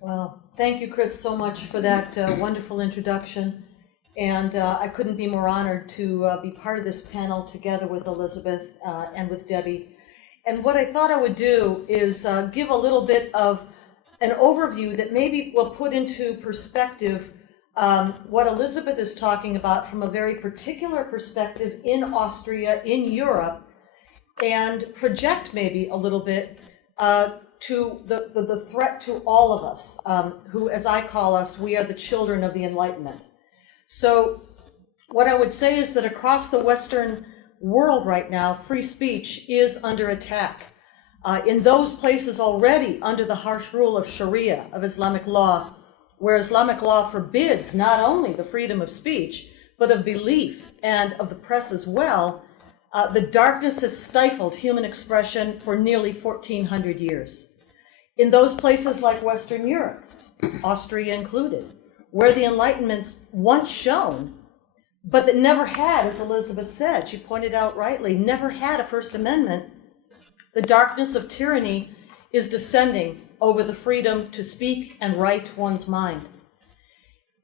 Well, thank you, Chris, so much for that wonderful introduction. And I couldn't be more honored to be part of this panel together with Elisabeth and with Debbie. And what I thought I would do is give a little bit of an overview that maybe will put into perspective what Elisabeth is talking about from a very particular perspective in Austria, in Europe, and project maybe a little bit to the threat to all of us, who, as I call us, we are the children of the Enlightenment. So what I would say is that across the Western world right now, free speech is under attack. In those places already under the harsh rule of Sharia, of Islamic law, where Islamic law forbids not only the freedom of speech, but of belief and of the press as well, the darkness has stifled human expression for nearly 1,400 years. In those places like Western Europe, Austria included, where the Enlightenment once shone, but that never had, as Elisabeth said, she pointed out rightly, never had a First Amendment, the darkness of tyranny is descending over the freedom to speak and write one's mind.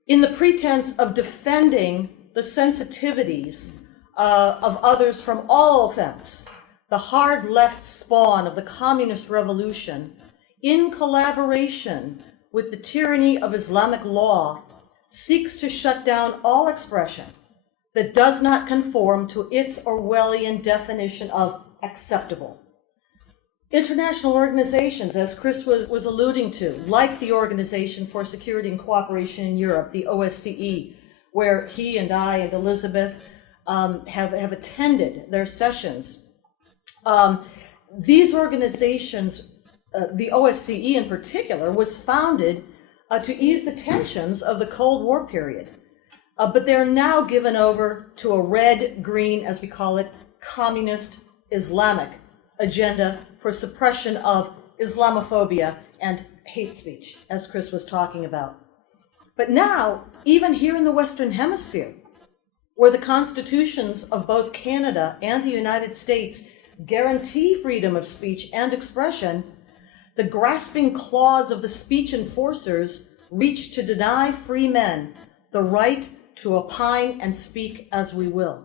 In the pretense of defending the sensitivities of others from all offense, the hard left spawn of the communist revolution, in collaboration with the tyranny of Islamic law, seeks to shut down all expression that does not conform to its Orwellian definition of acceptable. International organizations, as Chris was alluding to, like the Organization for Security and Cooperation in Europe, the OSCE, where he and I and Elisabeth have attended their sessions. These organizations, the OSCE in particular, was founded to ease the tensions of the Cold War period. But they're now given over to a red-green, as we call it, communist Islamic agenda for suppression of Islamophobia and hate speech, as Chris was talking about. But now, even here in the Western Hemisphere, where the constitutions of both Canada and the United States guarantee freedom of speech and expression, the grasping claws of the speech enforcers reach to deny free men the right to opine and speak as we will.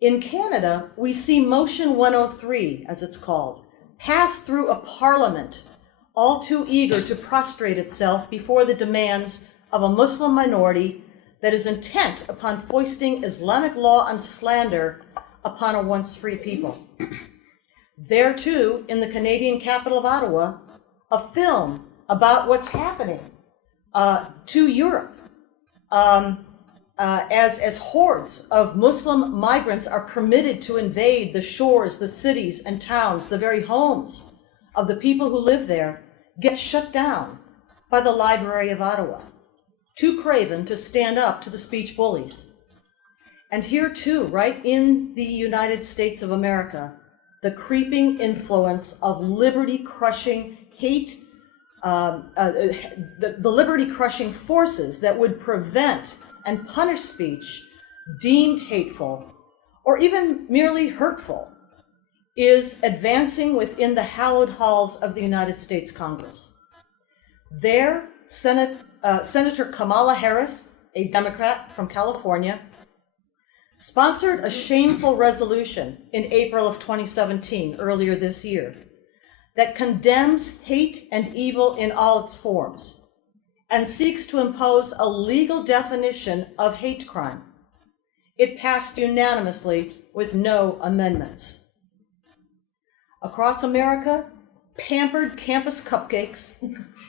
In Canada, we see Motion 103, as it's called, pass through a parliament all too eager to prostrate itself before the demands of a Muslim minority that is intent upon foisting Islamic law and slander upon a once free people. There too, in the Canadian capital of Ottawa, a film about what's happening to Europe as hordes of Muslim migrants are permitted to invade the shores, the cities and towns, the very homes of the people who live there, gets shut down by the Library of Ottawa, too craven to stand up to the speech bullies. And here too, right in the United States of America, the creeping influence of liberty-crushing hate, the liberty-crushing forces that would prevent and punish speech deemed hateful or even merely hurtful is advancing within the hallowed halls of the United States Congress. There, Senator Kamala Harris, a Democrat from California, sponsored a shameful resolution in April of 2017, earlier this year, that condemns hate and evil in all its forms and seeks to impose a legal definition of hate crime. It passed unanimously with no amendments. Across America, pampered campus cupcakes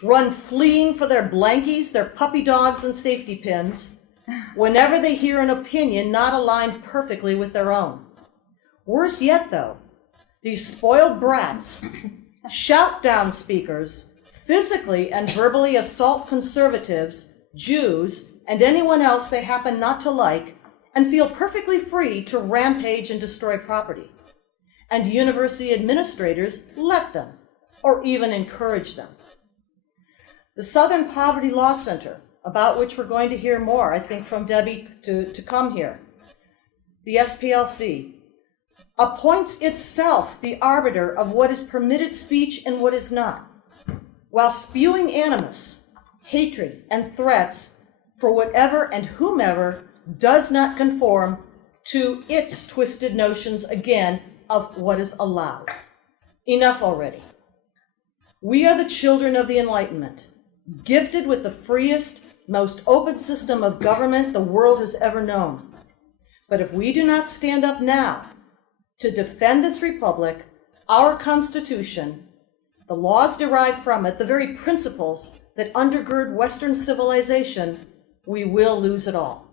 run fleeing for their blankies, their puppy dogs, and safety pins whenever they hear an opinion not aligned perfectly with their own. Worse yet, though, these spoiled brats shout down speakers, physically and verbally assault conservatives, Jews, and anyone else they happen not to like, and feel perfectly free to rampage and destroy property. And university administrators let them, or even encourage them. The Southern Poverty Law Center, about which we're going to hear more, I think, from Debbie to come here, the SPLC, appoints itself the arbiter of what is permitted speech and what is not. while spewing animus, hatred, and threats for whatever and whomever does not conform to its twisted notions, again, of what is allowed. Enough already. We are the children of the Enlightenment, gifted with the freest, most open system of government the world has ever known. But if we do not stand up now to defend this republic, our Constitution, the laws derived from it, the very principles that undergird Western civilization, we will lose it all.